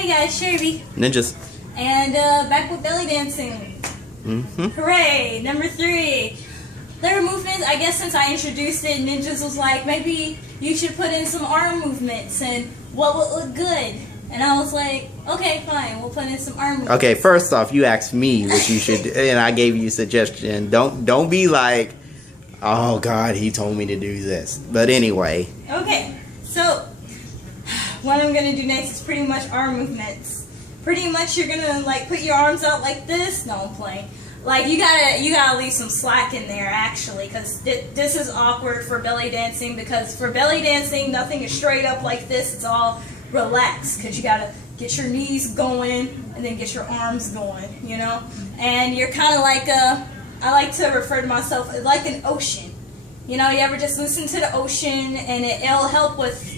Hey guys, CherryB. Ninjas. And back with belly dancing. Hooray! Number 3. There were movements, I guess since I introduced it, Ninjas was like, maybe you should put in some arm movements and what would look good. And I was like, okay, fine, we'll put in some arm movements. Okay, first off, you asked me what you should do, and I gave you a suggestion. Don't be like, oh God, he told me to do this. But anyway. Okay, so what I'm gonna do next is pretty much arm movements. Pretty much you're gonna like put your arms out like this. No, I'm playing. Like you gotta leave some slack in there actually, because this is awkward for belly dancing. Because for belly dancing, nothing is straight up like this. It's all relaxed because you gotta get your knees going and then get your arms going. You know, and you're kind of like I like to refer to myself as like an ocean. You know, you ever just listen to the ocean and it'll help with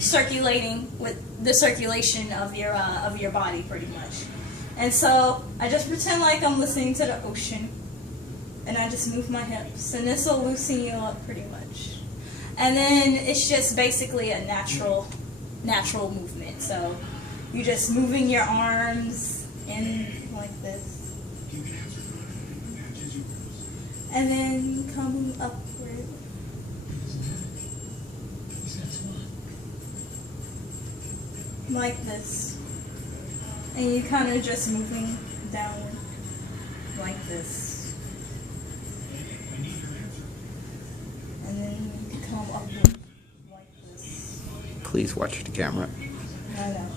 the circulation of your body pretty much. And so I just pretend like I'm listening to the ocean and I just move my hips and this will loosen you up pretty much. And then it's just basically a natural movement. So you're just moving your arms in like this. And then coming upward. Like this. And you kind of just moving downward. Like this. And then you come upward. Like this. Please watch the camera. I know.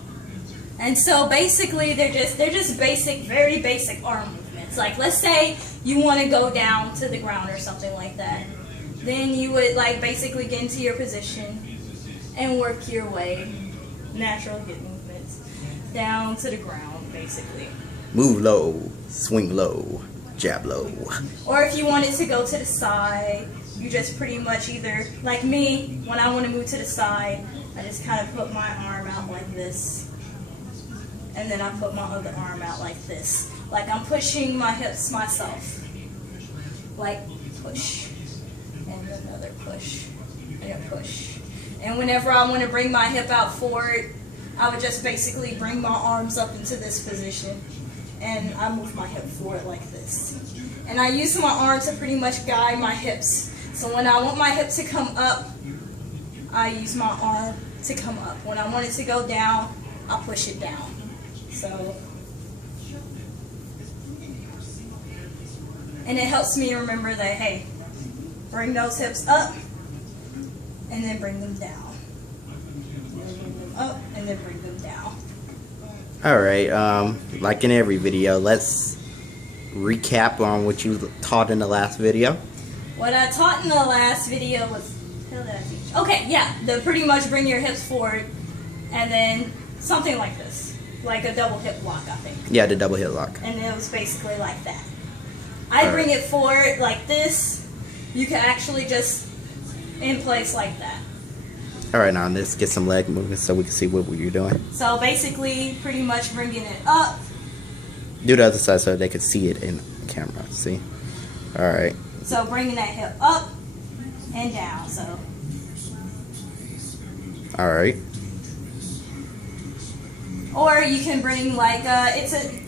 And so basically they're just basic, very basic arm movements. Like let's say you want to go down to the ground or something like that. Then you would like basically get into your position and work your way, natural hip movements, down to the ground basically. Move low, swing low, jab low. Or if you wanted to go to the side, you just pretty much either, like me, when I want to move to the side, I just kind of put my arm out like this. And then I put my other arm out like this. Like I'm pushing my hips myself. Like push. And another push. And a push. And whenever I want to bring my hip out forward, I would just basically bring my arms up into this position. And I move my hip forward like this. And I use my arm to pretty much guide my hips. So when I want my hip to come up, I use my arm to come up. When I want it to go down, I push it down. So, and it helps me remember that, hey, bring those hips up and then bring them down. Bring them up and then bring them down. Alright, like in every video, let's recap on what you taught in the last video. What I taught in the last video was, okay, yeah, pretty much bring your hips forward and then something like this. Like a double hip lock, I think. Yeah, the double hip lock. And it was basically like that. I bring it forward like this. You can actually just in place like that. Alright, now let's get some leg movements so we can see what you're doing. So basically, pretty much bringing it up. Do the other side so they can see it in the camera. See? Alright. So bringing that hip up and down. So. Alright. Or you can bring like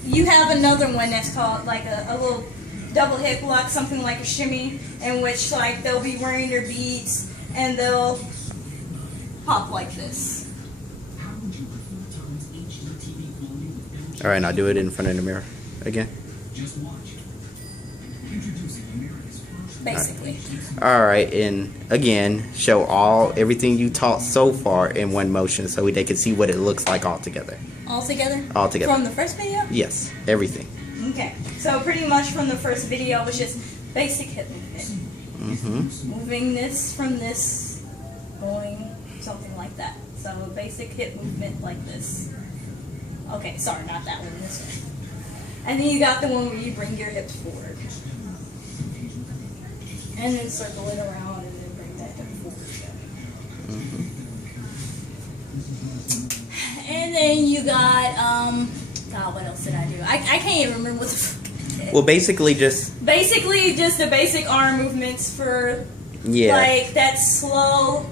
you have another one that's called like a little double hip lock, something like a shimmy, in which like they'll be wearing their beads and they'll hop like this. Alright, now do it in front of the mirror again. Basically. Alright, and again, show everything you taught so far in one motion so they can see what it looks like all together. All together? All together. From the first video? Yes, everything. Okay, so pretty much from the first video was just basic hip movement. Moving this from this, going something like that. So basic hip movement like this. Okay, sorry, not that one, this one. And then you got the one where you bring your hips forward. And then circle it around and then bring that hip forward. And then you got, God, what else did I do? I can't even remember what the fuck I did. Well, basically just the basic arm movements for, yeah, like, that slow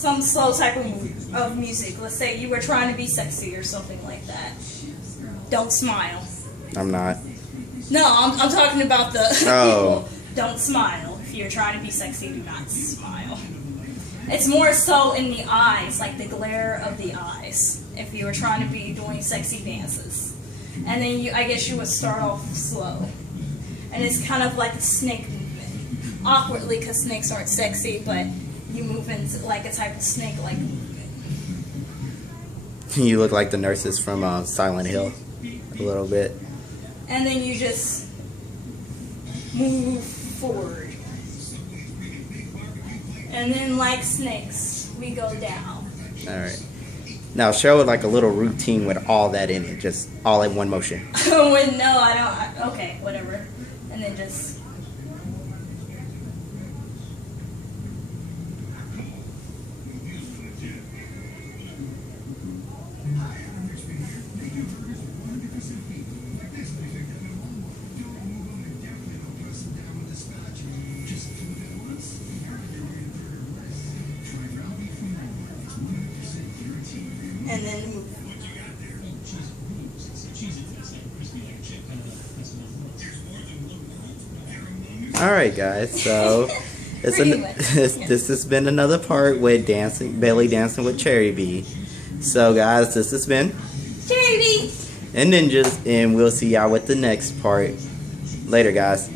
some slow type of music. Let's say you were trying to be sexy or something like that. Don't smile. I'm not. No, I'm talking about the Oh. people. Don't smile. If you're trying to be sexy, do not smile. It's more so in the eyes, like the glare of the eyes, if you were trying to be doing sexy dances. And then I guess you would start off slow. And it's kind of like a snake movement. Awkwardly, because snakes aren't sexy, but you move into like a type of snake-like movement. You look like the nurses from Silent Hill a little bit. And then you just move forward. And then, like snakes, we go down. Alright. Now show like a little routine with all that in it. Just all in one motion. When, no, I don't. Okay, whatever. And then just. And then move. Alright guys, so this has been another part with belly dancing with CherryB. So guys, this has been CherryB and Ninjas, and we'll see y'all with the next part. Later guys.